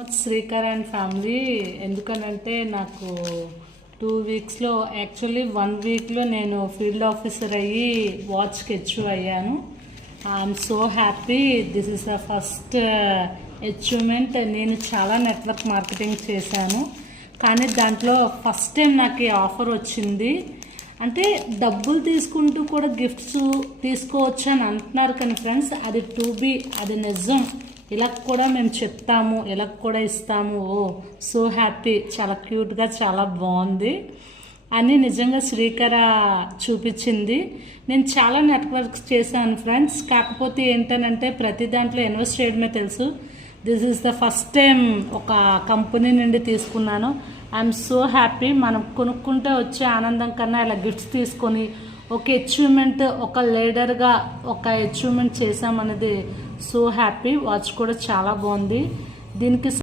Much Srikar and family. ఎందుకనంటే నాకు 2 వీక్స్లో actually 1 వీక్లో నేను ఫీల్డ్ ఆఫీసర్ అయ్యి వాచ్కి హెచ్యూ అయ్యాను. I'm so happy. This is the first achievement. నేను చాలా నెట్వర్క్ మార్కెటింగ్ చేశాను, కానీ దాంట్లో ఫస్ట్ టైం నాకు ఈ ఆఫర్ వచ్చింది. అంటే డబ్బులు తీసుకుంటూ కూడా గిఫ్ట్స్ తీసుకోవచ్చు అని అంటున్నారు, కానీ ఫ్రెండ్స్ అది అది నిజం. ఇలా కూడా మేము చెప్తాము, ఇలా కూడా ఇస్తాము. ఓ సో హ్యాపీ. చాలా క్యూట్గా చాలా బాగుంది అని నిజంగా శ్రీకర చూపించింది. నేను చాలా నెట్వర్క్స్ చేశాను ఫ్రెండ్స్, కాకపోతే ఏంటనంటే ప్రతి దాంట్లో ఇన్వెస్ట్ చేయడమే తెలుసు. This is the first time ఒక కంపెనీ నుండి తీసుకున్నాను. I'm so happy. మనం కొనుక్కుంటే వచ్చే ఆనందం కన్నా ఇలా గిఫ్ట్స్ తీసుకొని ఒక అచీవ్మెంట్, ఒక లీడర్గా ఒక అచీవ్మెంట్ చేసామనేది సో హ్యాపీ. వాచ్ కూడా చాలా బాగుంది. దీనికి